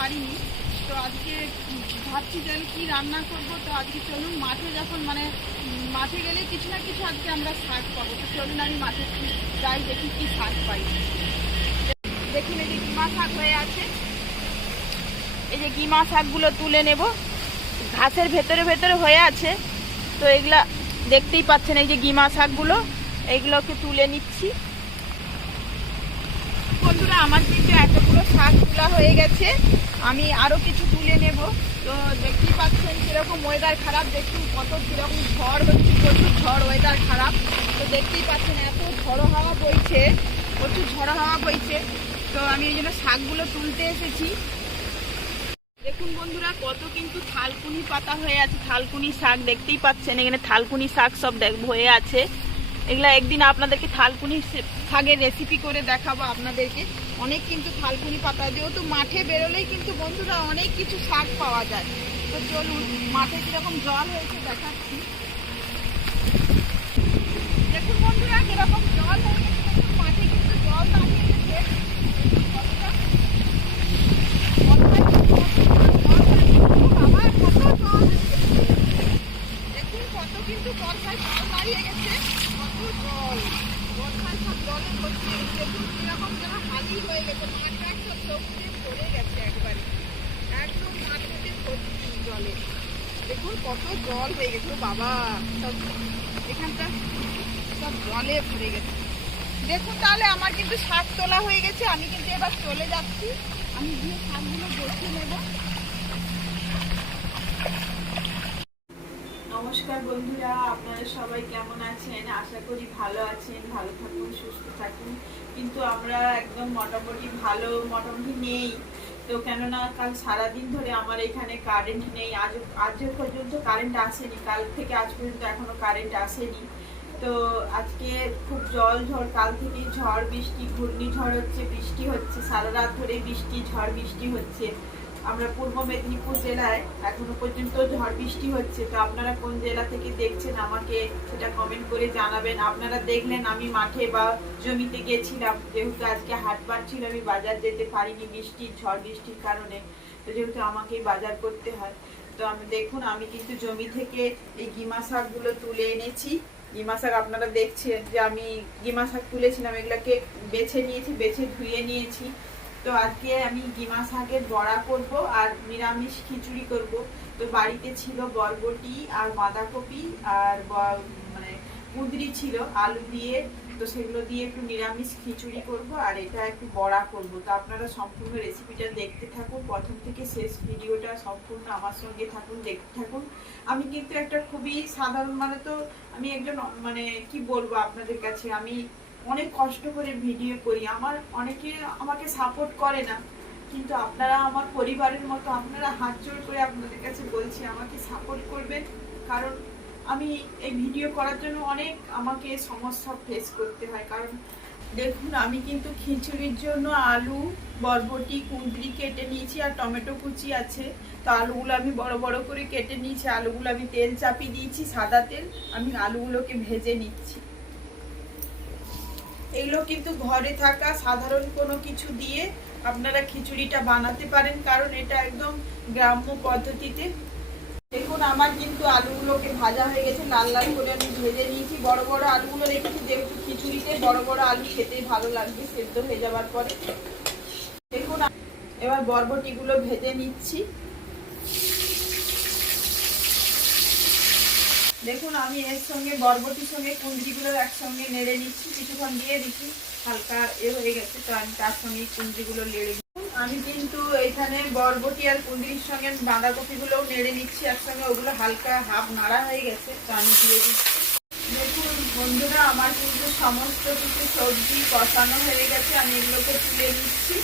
পারিনি তো আজকে ভাবছি যে আমি কী রান্না করব, তো আজকে চলুন মাঠে যখন মানে মাঠে গেলে কিছু না কিছু আজকে আমরা শাক পাবো। তো চলুন আমি মাঠে যাই, দেখি কি শাক পাই। দেখুন এই যে গিমা শাক হয়ে আছে। এই যে গিমা শাকগুলো তুলে নেব। ঘাসের ভেতরে ভেতরে হয়ে আছে। তো এগুলা দেখতেই পাচ্ছেন এই যে গিমা শাকগুলো। এইগুলোকে তুলে নিচ্ছি। বন্ধুরা, আমার কিন্তু এতগুলো শাক তোলা হয়ে গেছে। আমি আরও কিছু তুলে নেব। তো দেখতেই পাচ্ছেন কীরকম ওয়েদার খারাপ। দেখুন কত কীরকম ঝড় হচ্ছে, প্রচুর ঝড় ওয়েদার খারাপ। তো দেখতেই পাচ্ছেন এত ঝড়ো হাওয়া বইছে, প্রচুর ঝড়ো হাওয়া বইছে। তো আমি এই জন্য শাকগুলো তুলতে এসেছি। দেখুন বন্ধুরা, কত কিন্তু থালকুনি পাতা হয়ে আছে, থালকুনি শাক দেখতেই পাচ্ছেন। এখানে থালকুনি শাক সব হয়ে আছে। এগুলা একদিন আপনাদেরকে থালকুনি শাকের রেসিপি করে দেখাবো আপনাদেরকে। অনেক কিন্তু থালকুনি পাতা, যেহেতু মাঠে বেরোলেই কিন্তু বন্ধুরা অনেক কিছু শাক পাওয়া যায়। তো চলুন, মাঠে কীরকম জল হয়েছে দেখাচ্ছি। দেখুন বন্ধুরা, কীরকম জল হয়েছে। মাঠে কিন্তু জল দাঁড়িয়ে গেছে কতটা দেখুন কত কিন্তু বর্ষায় জল দাঁড়িয়ে গেছে কত জল বর্ষায় সব জলে ভর্তি দেখুন কীরকম যেন হালি সব ভরে গেছে একবারে। একদম জলে। দেখুন কত জল হয়ে গেছে বাবা এখানটা সব জলে ভরে গেছে। দেখুন তাহলে আমার কিন্তু শাক তোলা হয়ে গেছে, আমি কিন্তু এবার চলে যাচ্ছি। আমি গিয়ে শাকগুলো বসিয়ে নেব। নমস্কার বন্ধুরা, আপনারা সবাই কেমন আছেন? আশা করি ভালো আছেন, ভালো থাকুন, সুস্থ থাকুন। কিন্তু আমরা একদম মোটামুটি ভালো, মোটামুটি নেই। তো কেননা কাল সারাদিন ধরে আমার এখানে কারেন্ট নেই। আজ আজ পর্যন্ত কারেন্ট আসেনি। কাল থেকে আজ পর্যন্ত এখনও কারেন্ট আসেনি। তো আজকে খুব জল ঝড়, কাল থেকে ঝড় বৃষ্টি, ঘূর্ণিঝড় হচ্ছে, বৃষ্টি হচ্ছে। সারা রাত ধরে বৃষ্টি, ঝড় বৃষ্টি হচ্ছে। আমরা পূর্ব মেদিনীপুর জেলায়, এখনও পর্যন্ত ঝড় বৃষ্টি হচ্ছে, তো আপনারা কোন জেলা থেকে দেখছেন আমাকে সেটা কমেন্ট করে জানাবেন। আপনারা দেখলেন আমি মাঠে বা জমিতে গেছিলাম, যেহেতু আজকে হাটবার ছিল, আমি বাজার যেতে পারিনি বৃষ্টি ঝড় বৃষ্টির কারণে, তো যেহেতু আমাকেই বাজার করতে হয়। তো আমি দেখুন, আমি কিন্তু জমি থেকে এই গিমা শাকগুলো তুলে এনেছি। গিমা শাক আপনারা দেখছেন যে আমি গিমা শাক তুলেছিলাম, এগুলাকে বেছে নিয়েছি, বেছে ধুয়ে নিয়েছি। তো আজকে আমি গিমা শাকের বড়া করব আর নিরামিষ খিচুড়ি করব। তো বাড়িতে ছিল বরবটি আর বাঁধাকপি আর মানে কুঁদরি ছিল, আলু দিয়ে। তো সেগুলো দিয়ে একটু নিরামিষ খিচুড়ি করব আর এটা একটু বড়া করব। তো আপনারা সম্পূর্ণ রেসিপিটা দেখতে থাকুন। প্রথম থেকে শেষ ভিডিওটা সম্পূর্ণ আমার সঙ্গে থাকুন, দেখতে থাকুন। আমি কিন্তু একটা খুবই সাধারণ মানে তো আমি একজন মানে কি বলব আপনাদের কাছে? আমি অনেক কষ্ট করে ভিডিও করি। আমার অনেকে আমাকে সাপোর্ট করে না। কিন্তু আপনারা আমার পরিবারের মতো, আপনারা হাত জোড় করে আপনাদের কাছে বলছি, আমাকে সাপোর্ট করবেন। কারণ আমি এই ভিডিও করার জন্য অনেক আমাকে সমস্যা ফেস করতে হয়। কারণ দেখুন, আমি কিন্তু খিচুড়ির জন্য আলু, বরবটি, কুঁদরি কেটে নিয়েছি আর টমেটো কুচি আছে। তো আলুগুলো আমি বড় বড় করে কেটে নিয়েছি। আলুগুলো আমি তেল চাপিয়ে দিয়েছি, সাদা তেল। আমি আলুগুলোকে ভেজে নিচ্ছি। এগুলো কিন্তু ঘরে থাকা সাধারণ কোনো কিছু দিয়ে আপনারা খিচুড়িটা বানাতে পারেন, কারণ এটা একদম গ্রাম্য পদ্ধতিতে। দেখুন, আমার কিন্তু আলুগুলোকে ভাজা হয়ে গেছে, লাল লাল করে আমি ভেজে নিয়েছি। বড় বড় আলুগুলো রেখেছি যেহেতু খিচুড়িতে বড় বড় আলু খেতেই ভালো লাগবে, সেদ্ধ হয়ে যাওয়ার পরে। দেখুন, এবার বরবটিগুলো ভেজে নিচ্ছি। দেখুন, আমি এর সঙ্গে বরবটির সঙ্গে কুঁদরিগুলো একসঙ্গে নেড়ে নিচ্ছি, কিছুক্ষণ দিয়ে দিচ্ছি হালকা এ হয়ে গেছে, তো আমি তার সঙ্গে কুঁদরিগুলো নেড়ে আমি কিন্তু এখানে বরবটি আর কুঁদরির সঙ্গে বাঁধাকপিগুলোও নেড়ে নিচ্ছি একসঙ্গে, ওগুলো হালকা হাফ নাড়া হয়ে গেছে, তো আমি দিয়ে দিচ্ছি। দেখুন, বন্ধুরা, আমার কিন্তু সমস্ত কিছু সবজি কষানো হয়ে গেছে, আমি এগুলোকে তুলে নিচ্ছি।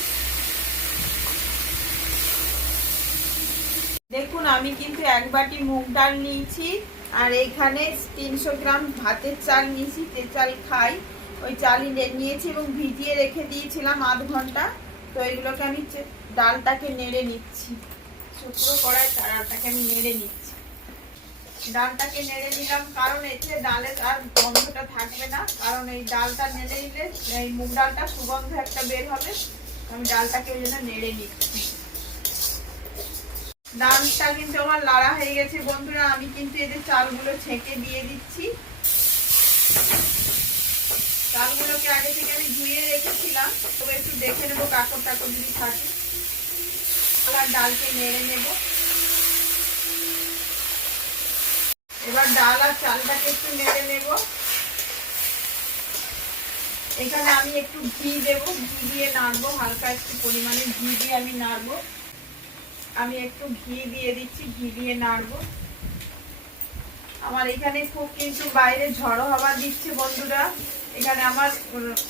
দেখুন, আমি কিন্তু এক বাটি মুগ ডাল নিয়েছি। আর এখানে তিনশো গ্রাম ভাতের চাল নিয়েছি, যে চাল খাই, ওই চালই নে- নিয়েছি এবং ভিজিয়ে রেখে দিয়েছিলাম আধ ঘণ্টা। তো এগুলোকে আমি ডালটাকে নেড়ে নিচ্ছি। শুকনো কড়াই ডালটাকে আমি নেড়ে নিচ্ছি। ডালটাকে নেড়ে নিলাম কারণ এতে ডালের আর গন্ধটা থাকবে না। কারণ এই ডালটা নেড়ে নিলে, এই মুগ ডালটা সুগন্ধ একটা বের হবে। আমি ডালটাকে ওই জন্য নেড়ে নিচ্ছি। ডালটা কিন্তু আমার লাড়া হয়ে গেছে বন্ধুরা, আমি কিন্তু এদের চালগুলো ছেঁকে দিয়ে দিচ্ছি। চালগুলোকে আগে থেকে আমি ধুয়ে রেখেছিলাম, তবে একটু দেখে নেব কাকড় টাকড় যদি থাকে। আর ডালকে নেড়ে নেব। এবার ডাল আর চালটাকে একটু নেড়ে নেব। এখানে আমি একটু ঘি দেবো, ঘি দিয়ে নাড়বো, হালকা একটু পরিমাণে ঘি দিয়ে আমি নাড়বো। আমি একটু ঘি দিয়ে দিচ্ছি, ঘি দিয়ে নাড়বো। আমার এখানে খুব কিন্তু বাইরে ঝড়ো হাওয়া দিচ্ছে বন্ধুরা। এখানে আমার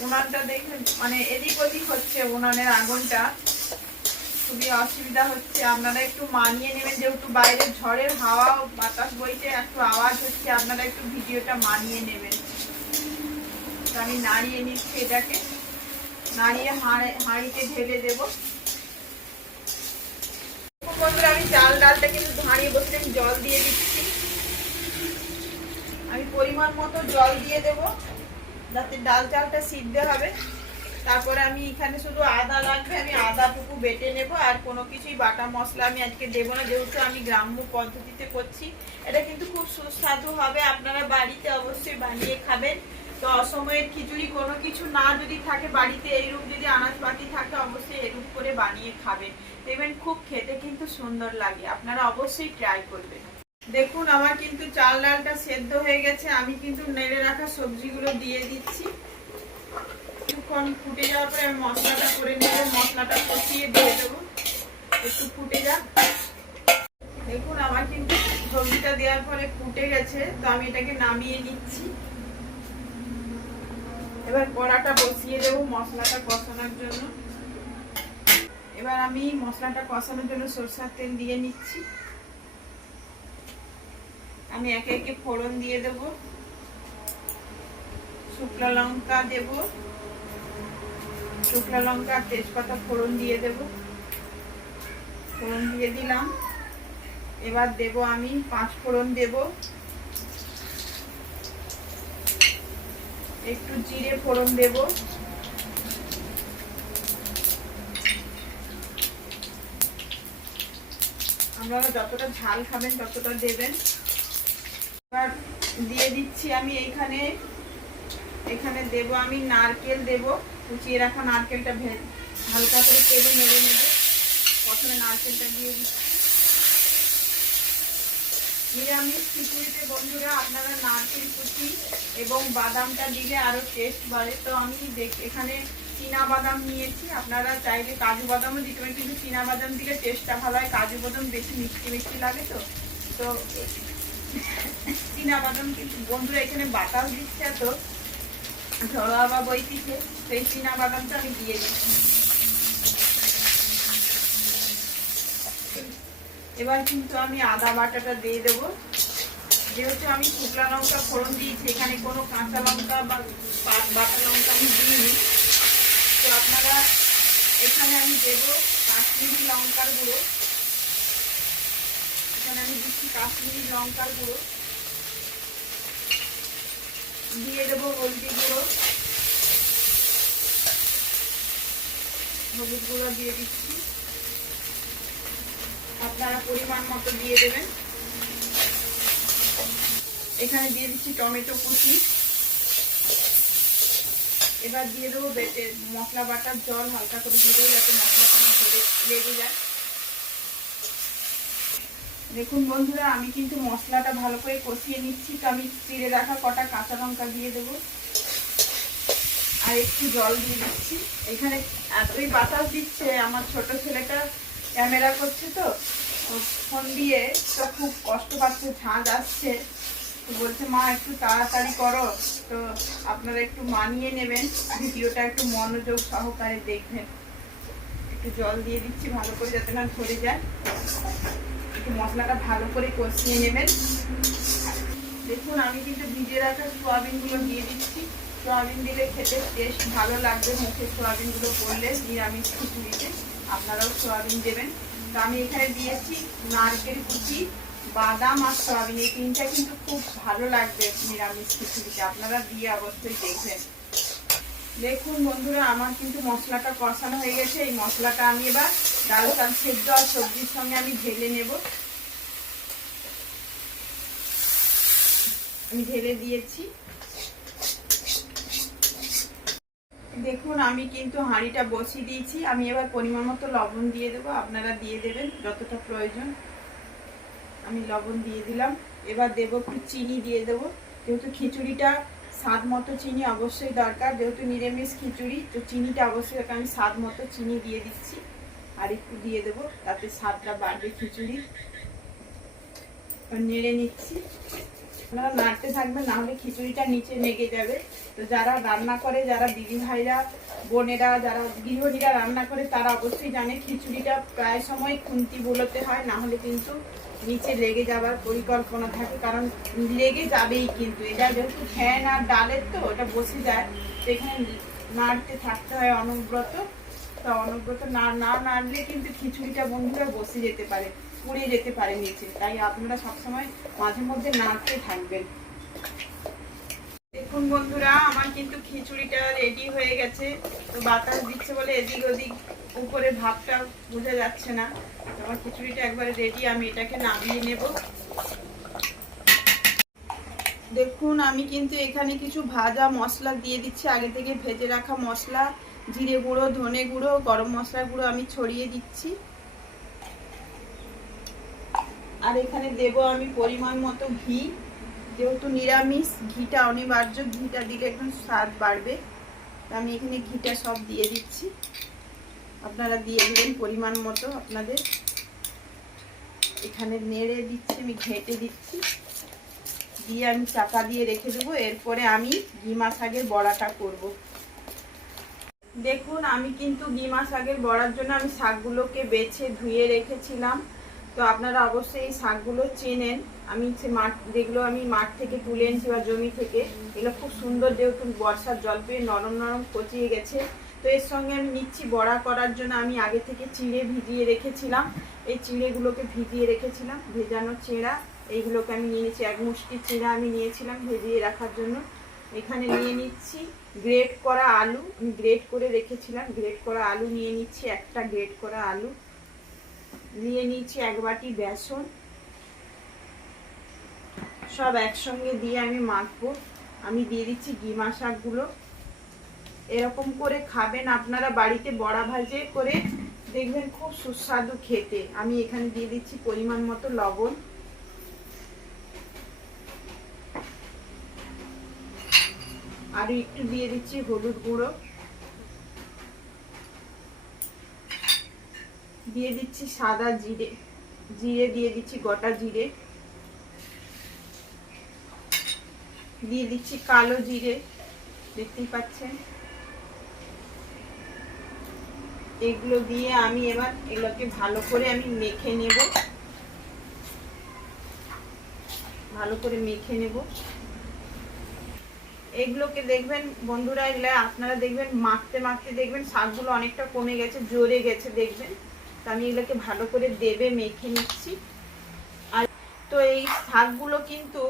উনানটা দেখবেন মানে এদিক ওদিক হচ্ছে উনানের আগুনটা। খুবই অসুবিধা হচ্ছে, আপনারা একটু মানিয়ে নেবেন, যেহেতু বাইরে ঝড়ের হাওয়া বাতাস বইতে একটু আওয়াজ হচ্ছে, আপনারা একটু ভিডিওটা মানিয়ে নেবেন। আমি নাড়িয়ে নিচ্ছি এটাকে। নাড়িয়ে হাঁড়ে হাঁড়িতে ঢেলে দেবো। বন্ধুরা আমি চাল ডালটা কিন্তু হাঁড়িয়ে বসে আমি জল দিয়ে দিচ্ছি। আমি পরিমাণ মতো জল দিয়ে দেব, যাতে ডাল চালটা সিদ্ধ হবে। তারপরে আমি এখানে শুধু আদা লাগবে, আমি আদা টুকু বেটে নেব, আর কোনো কিছুই বাটা মশলা আমি আজকে দেবো না, যেহেতু আমি গ্রাম্য পদ্ধতিতে করছি। এটা কিন্তু খুব সুস্বাদু হবে, আপনারা বাড়িতে অবশ্যই বানিয়ে খাবেন। তো অসময়ের খিচুড়ি কোনো কিছু না যদি থাকে, বাড়িতে এইরূপ যদি আনাজপাতি থাকে, অবশ্যই এরূপ করে বানিয়ে খাবেন। দেখবেন খুব খেতে কিন্তু সুন্দর লাগে। আপনারা অবশ্যই ট্রাই করবেন। দেখুন, আমার কিন্তু চাল ডালটা সেদ্ধ হয়ে গেছে। আমি কিন্তু নেড়ে রাখা সবজিগুলো দিয়ে দিচ্ছি। কিছুক্ষণ ফুটে যাওয়ার পরে আমি মশলাটা করে নেব। মশলাটা কষিয়ে দিয়ে দেবো। একটু ফুটে যাক। দেখুন, আমার কিন্তু সবজিটা দেওয়ার পরে ফুটে গেছে। তো আমি এটাকে নামিয়ে নিচ্ছি। এবার কড়াটা বসিয়ে দেবো মশলাটা কষানোর জন্য। এবার আমি মশলাটা কষানোর জন্য সরষার তেল দিয়ে নিচ্ছি। আমি একে একে ফোড়ন দিয়ে দেব। শুকনো লঙ্কা দেব। শুকনো লঙ্কা তেজপাতা ফোড়ন দিয়ে দেব। ফোড়ন দিয়ে দিলাম। এবার দেব আমি পাঁচ ফোড়ন দেব। একটু জিরে ফোড়ন দেব। আপনারা যতটা ঝাল খাবেন, ততটা দেবেন। এবার দিয়ে দিচ্ছি আমি এইখানে। এখানে দেব আমি নারকেল দেব। কুচিয়ে রাখা নারকেলটা হালকা করে তেলে নেড়ে নেব প্রথমে নারকেলটা দিয়ে দিচ্ছি। নিরামিষ খিচুড়িতে বন্ধুরা আপনারা নারকেল কুচি এবং বাদামটা দিলে আরও টেস্ট বাড়ে। তো আমি দেখ, এখানে চীনা বাদাম নিয়েছি। আপনারা চাইলে কাজু বাদামও দিতে পারেন, কিন্তু চীনা বাদাম দিলে টেস্টটা ভালো হয়। কাজু বাদাম বেশি মিষ্টি মিষ্টি লাগে তো। তো চীনা বাদাম কিন্তু বন্ধুরা এখানে বাতাস দিচ্ছে তো। ঝড়ো হাওয়া বইতিছে সেই চীনা বাদামটা আমি দিয়ে দিচ্ছি। এবার কিন্তু আমি আদা বাটাটা দিয়ে দেব। যেহেতু আমি শুকলা লঙ্কা ফোড়ন দিয়েছি, এখানে কোনো কাঁচা লঙ্কা বা বাটা লঙ্কা আমি দিইনি। তো আপনারা এখানে আমি দেব কাশ্মীরি লঙ্কার গুঁড়ো। এখানে আমি দিচ্ছি কাশ্মীরি লঙ্কার গুঁড়ো। দিয়ে দেবো হলদি গুঁড়ো। হলুদ গুঁড়ো দিয়ে দিচ্ছি। আপনারা পরিমাণ মতো দিয়ে দেবেন। এখানে দিয়ে দিচ্ছি টমেটো কুচি। এবার দিয়ে দেবো বেটে মশলা বাটার জল, হালকা করে দিয়ে দেবো যাতে মশলাটা ধরে লেগে যায়। দেখুন বন্ধুরা, আমি কিন্তু মশলাটা ভালো করে কষিয়ে নিচ্ছি তো আমি চিড়ে রাখা কটা কাঁচা লঙ্কা দিয়ে দেবো। আর একটু জল দিয়ে দিচ্ছি। এখানে এতই বাতাস দিচ্ছে, আমার ছোট ছেলেটা ক্যামেরা করছে তো ফোন দিয়ে তো খুব কষ্ট পাচ্ছে, ঝাঁজ আসছে। তো বলছে, মা, একটু তাড়াতাড়ি করো। তো আপনারা একটু মানিয়ে নেবেন। ভিডিওটা একটু মনোযোগ সহকারে দেখবেন। একটু জল দিয়ে দিচ্ছি ভালো করে যাতে না ধরে যায়। একটু মশলাটা ভালো করে কষিয়ে নেবেন। দেখুন, আমি কিন্তু ভিজে রাখা সোয়াবিনগুলো দিয়ে দিচ্ছি। সোয়াবিন দিলে খেতে টেস্ট ভালো লাগবে মুখে সোয়াবিনগুলো পড়লে। নিরামিষ খিচুড়িতে আপনারাও সোয়াবিন দেবেন। তো আমি এখানে দিয়েছি নারকেল কুচি। বাদাম আর সোয়াবিন, এই তিনটা কিন্তু খুব ভালো লাগবে নিরামিষ খিচুড়িতে। আপনারা দিয়ে অবশ্যই দেখবেন। দেখুন বন্ধুরা, আমার কিন্তু মশলাটা কষানো হয়ে গেছে। এই মশলাটা আমি এবার ডাল শাক সেদ্ধ আর সবজির সঙ্গে আমি ঢেলে নেব। আমি ঢেলে দিয়েছি। দেখুন, আমি কিন্তু হাঁড়িটা বসিয়ে দিয়েছি। আমি এবার পরিমাণ মতো লবণ দিয়ে দেবো। আপনারা দিয়ে দেবেন, যতটা প্রয়োজন। আমি লবণ দিয়ে দিলাম। এবার দেবো একটু চিনি দিয়ে দেবো। যেহেতু খিচুড়িটা স্বাদ মতো চিনি অবশ্যই দরকার, যেহেতু নিরামিষ খিচুড়ি, তো চিনিটা অবশ্যই আমি স্বাদ মতো চিনি দিয়ে দিচ্ছি আর একটু দিয়ে দেবো, তাতে স্বাদটা বাড়বে খিচুড়ি নেড়ে নিচ্ছি। আপনারা নাড়তে থাকবেন, না হলে খিচুড়িটা নিচে লেগে যাবে। তো যারা রান্না করে, যারা দিদি ভাইরা, বোনেরা, যারা গৃহিণীরা রান্না করে, তারা অবশ্যই জানে খিচুড়িটা প্রায় সময় খুন্তি বলতে হয়, না হলে কিন্তু নিচে লেগে যাবার পরিকল্পনা থাকে, কারণ লেগে যাবেই কিন্তু। এটা যেহেতু ফ্যান আর ডালের তো, ওটা বসে যায়। সেখানে নাড়তে থাকতে হয় অনব্রত। তো অনব্রত না না নাড়লে কিন্তু খিচুড়িটা বন্ধুরা বসে যেতে পারে, পুড়ে যেতে পারে নিচে। তাই আপনারা সবসময় মাঝে মধ্যে নাড়তে থাকবেন। দেখুন বন্ধুরা, আমার কিন্তু খিচুড়িটা রেডি হয়ে গেছে। তো বাতাস দিচ্ছে বলে এদিক ওদিক, উপরে ভাবটা বোঝা যাচ্ছে না। আমার খিচুড়িটা একবারে রেডি আমি এটাকে নামিয়ে নেব। দেখুন, আমি কিন্তু এখানে কিছু ভাজা মশলা দিয়ে দিচ্ছি। আগে থেকে ভেজে রাখা মশলা, জিরে গুঁড়ো, ধনে গুঁড়ো, গরম মশলা গুঁড়ো আমি ছড়িয়ে দিচ্ছি। আর এখানে দেব আমি পরিমাণ মতো ঘি। যেহেতু নিরামিষ, ঘিটা অনিবার্য, ঘিটা দিলে একটু স্বাদ বাড়বে। আমি এখানে ঘিটা সব দিয়ে দিচ্ছি। আপনারা দিয়ে দেবেন পরিমাণ মতো আপনাদের। এখানে নেড়ে দিচ্ছি, আমি ঘেঁটে দিচ্ছি। দিয়ে আমি চাপা দিয়ে রেখে দেবো। এরপরে আমি গিমা শাকের বড়াটা করব। দেখুন, আমি কিন্তু গিমা শাকের বড়ার জন্য আমি শাকগুলোকে বেছে ধুয়ে রেখেছিলাম। তো আপনারা অবশ্যই এই শাকগুলো চেনেন। আমি সে মাঠ, যেগুলো আমি মাঠ থেকে তুলে এনেছি বা জমি থেকে, এগুলো খুব সুন্দর যেহেতু বর্ষার জল পেয়ে নরম নরম পচিয়ে গেছে। তো এর সঙ্গে আমি নিচ্ছি বড়া করার জন্য আমি আগে থেকে চিড়ে ভিজিয়ে রেখেছিলাম। এই চিড়েগুলোকে ভিজিয়ে রেখেছিলাম, ভেজানো চিঁড়া এইগুলোকে আমি নিয়ে নিচ্ছি এক মুষ্টি চিঁড়া আমি নিয়েছিলাম ভেজিয়ে রাখার জন্য। এখানে নিয়ে নিচ্ছি গ্রেট করা আলু, আমি গ্রেট করে রেখেছিলাম। গ্রেট করা আলু নিয়ে নিচ্ছি, একটা গ্রেট করা আলু। নিয়ে নিচ্ছি এক বাটি বেসন। সব একসঙ্গে দিয়ে আমি মাখবো। আমি দিয়ে দিচ্ছি গিমা শাকগুলো। এরকম করে খাবেন আপনারা বাড়িতে বড়া ভাজে করে। দেখবেন খুব সুস্বাদু খেতে। আমি এখানে দিয়ে দিচ্ছি পরিমাণ মতো লবণ। আর একটু দিয়ে দিচ্ছি হলুদ গুঁড়ো। দিয়ে দিচ্ছি সাদা জিরে। জিরে দিয়ে দিচ্ছি গোটা জিরে। দিয়ে দিচ্ছি কালো জিরে, দেখতেই পাচ্ছেন? এগুলো দিয়ে আমি এবার এগুলোকে ভালো করে আমি মেখে নেব। ভালো করে মেখে নেব। এগুলোকে দেখবেন বন্ধুরা, এগুলো আপনারা দেখবেন মাখতে মাখতে দেখবেন শাকগুলো অনেকটা কমে গেছে জোরে গেছে, দেখবেন? তো আমি এগুলোকে ভালো করে দেবে, মেখে নিচ্ছি। আর তো এই শাকগুলো কিন্তু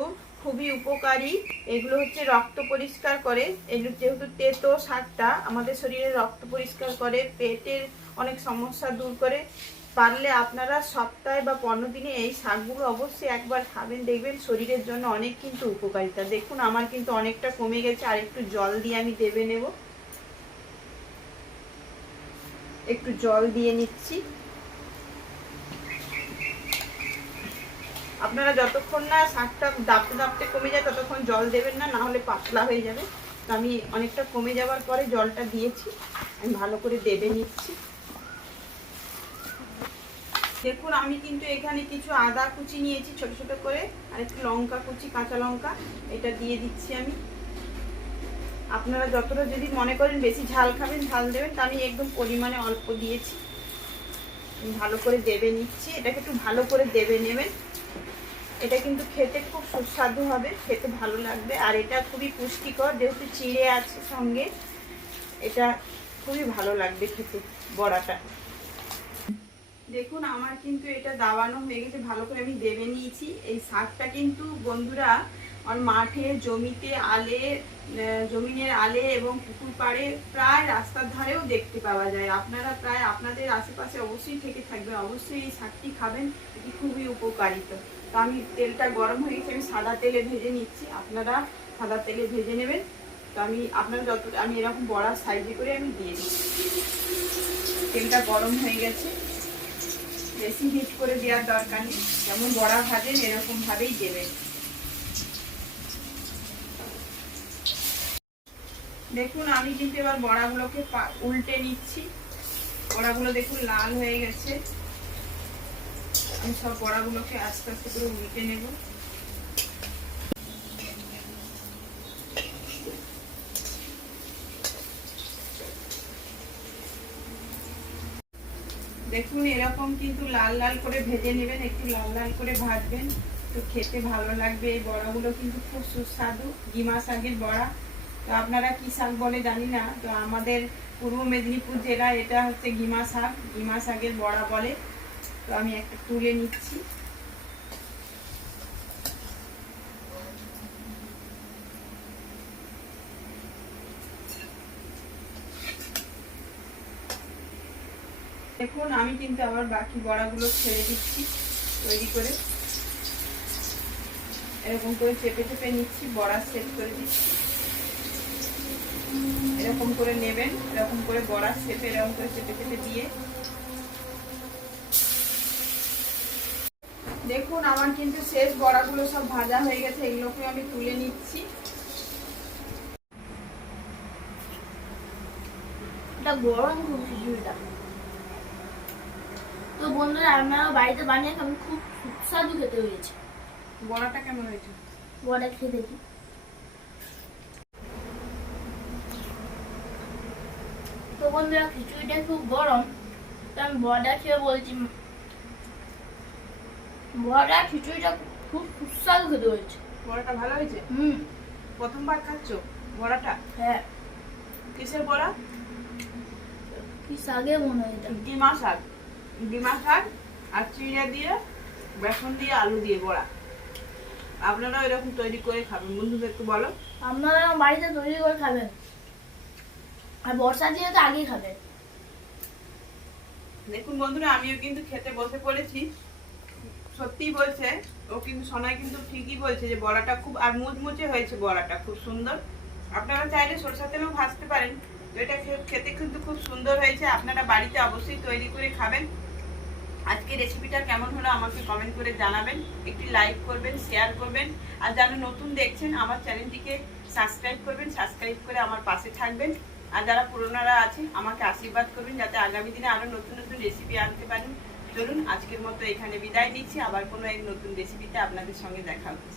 খুবই উপকারী। এগুলো হচ্ছে রক্ত পরিষ্কার করে। এগুলো যেহেতু তেতো শাকটা, আমাদের শরীরে রক্ত পরিষ্কার করে, পেটের অনেক সমস্যা দূর করে। পারলে আপনারা সপ্তাহে বা পনেরো দিনে এই শাকগুলো অবশ্যই একবার খাবেন, দেখবেন শরীরের জন্য অনেক কিন্তু উপকারিতা। দেখুন, আমার কিন্তু অনেকটা কমে গেছে, আর একটু জল দিয়ে আমি দেবে নেব। একটু জল দিয়ে নিচ্ছি। আপনারা যতক্ষণ না শাকটা দাপতে দাপতে কমে যায়, ততক্ষণ জল দেবেন না না হলে পাতলা হয়ে যাবে। তো আমি অনেকটা কমে যাওয়ার পরে জলটা দিয়েছি, আমি ভালো করে দেবে নিচ্ছি। দেখুন, আমি কিন্তু এখানে কিছু আদা কুচি নিয়েছি, ছোট ছোট করে, আর একটু লঙ্কা কুচি, কাঁচা লঙ্কা, এটা দিয়ে দিচ্ছি আমি। আপনারা যতটা যদি মনে করেন বেশি ঝাল খাবেন, ঝাল দেবেন, তা আমি একদম পরিমাণে অল্প দিয়েছি। ভালো করে দেবে নিচ্ছি, এটাকে একটু ভালো করে দেবে নেবেন। এটা কিন্তু খেতে খুব সুস্বাদু হবে, খেতে ভালো লাগবে। আর এটা খুবই পুষ্টিকর, যেহেতু চিড়ে আছে সঙ্গে, এটা খুবই ভালো লাগবে খেতে, বড়াটা। দেখুন, আমার কিন্তু এটা দাবানো হয়ে গেছে, ভালো করে আমি দেবে নিয়েছি। এই শাকটা কিন্তু বন্ধুরা আর মাঠে জমিতে আলে জমিনের আলে এবং পুকুর পাড়ে প্রায় রাস্তার ধারেও দেখতে পাওয়া যায়। আপনারা প্রায় আপনাদের আশেপাশে অবশ্যই থেকে থাকবে অবশ্যই এই শাকটি খাবেন, এটি খুবই উপকারিত। তো আমি তেলটা গরম হয়ে গেছে, আমি সাদা তেলে ভেজে নিচ্ছি। আপনারা সাদা তেলে ভেজে নেবেন। তো আমি আপনারা যত, আমি এরকম বড়া সাইজে করে আমি দিয়ে দিচ্ছি। তেলটা গরম হয়ে গেছে। বেশি হিট করে দেওয়ার দরকার নেই। যেমন বড়া ভাজেন, এরকম ভাবেই দেবেন। দেখুন, আমি কিন্তু এবার বড়াগুলোকে উল্টে নিচ্ছি। বড়াগুলো দেখুন লাল হয়ে গেছে। আমি সব বড়াগুলোকে আস্তে আস্তে করে উল্টে নেব। দেখুন, এরকম কিন্তু লাল লাল করে ভেজে নেবেন, একটু লাল লাল করে ভাজবেন। তো খেতে ভালো লাগবে। এই বড়াগুলো কিন্তু খুব সুস্বাদু। ডিমা শাকের বড়া। তো আপনারা কি শাক বলে জানি না। তো আমাদের পূর্ব মেদিনীপুর জেলা এটা হচ্ছে গিমা শাক গিমা শাকের বড়া বলে। তো আমি একটা তুলে নিচ্ছি। দেখুন, আমি কিন্তু আমার বাকি বড়াগুলো ছেড়ে দিচ্ছি, তৈরি করে। এরকম করে চেপে চেপে নিচ্ছি, বড়া সেট করে দিচ্ছি। এরকম করে নেবেন, এরকম করে বড়া শেপে এরকম করে চেপে চেপে দিয়ে দেখুন আমার কিন্তু শেষ বড়াগুলো সব ভাজা হয়ে গেছে এগুলোকে আমি তুলে নিচ্ছি। এটা গরম খুব খিচুড়িটা তো বন্ধুরা আপনারা বাড়িতে বানিয়ে খাবেন খুব সুস্বাদু খেতে হয়েছে। বড়াটা কেমন হয়েছে? বড়া খেয়ে দেখি। তো বন্ধুরা খিচুড়িটা খুব গরম তো আমি বড়া খেয়ে বলছি বড়া খিচুড়িটা খুব সুস্বাদু খেতে হয়েছে। বড়াটা ভালো হয়েছে? হুম। প্রথমবার খাচ্ছ বড়াটা হ্যাঁ। কিসের বড়া কি শাগে মনে হয় এটা? ডিমা শাক। ডিমা শাক আর চিড়ে দিয়ে বেসন দিয়ে আলু দিয়ে বড়া। আপনারা এরকম তৈরি করে খাবেন। বন্ধুদের একটু বলো। আপনারা বাড়িতে তৈরি করে খাবেন। আর বর্ষা দিয়ে তো আগেই খাবেন। দেখুন বন্ধুরা আমিও কিন্তু খেতে বসে পড়েছি। সত্যি বলছে, ও কিন্তু, সোনাই কিন্তু ঠিকই বলছে যে বড়াটা খুব, আর মুচমুচে হয়েছে বড়াটা, খুব সুন্দর। আপনারা চাইলে সরষা তেলেও ভাজতে পারেন। তো এটা খেতে কিন্তু খুব সুন্দর হয়েছে, আপনারা বাড়িতে অবশ্যই তৈরি করে খাবেন। আজকে রেসিপিটা কেমন হলো আমাকে কমেন্ট করে জানাবেন। একটি লাইক করবেন শেয়ার করবেন। আর যারা নতুন দেখছেন, আমার চ্যানেলটিকে সাবস্ক্রাইব করবেন সাবস্ক্রাইব করে আমার পাশে থাকবেন। আর যারা পুরোনারা আছেন, আমাকে আশীর্বাদ করবেন, যাতে আগামী দিনে আরও নতুন নতুন রেসিপি আনতে পারেন চলুন, আজকের মতো এখানে বিদায় নিচ্ছি। আবার কোনো এক নতুন রেসিপিতে আপনাদের সঙ্গে দেখা হচ্ছে।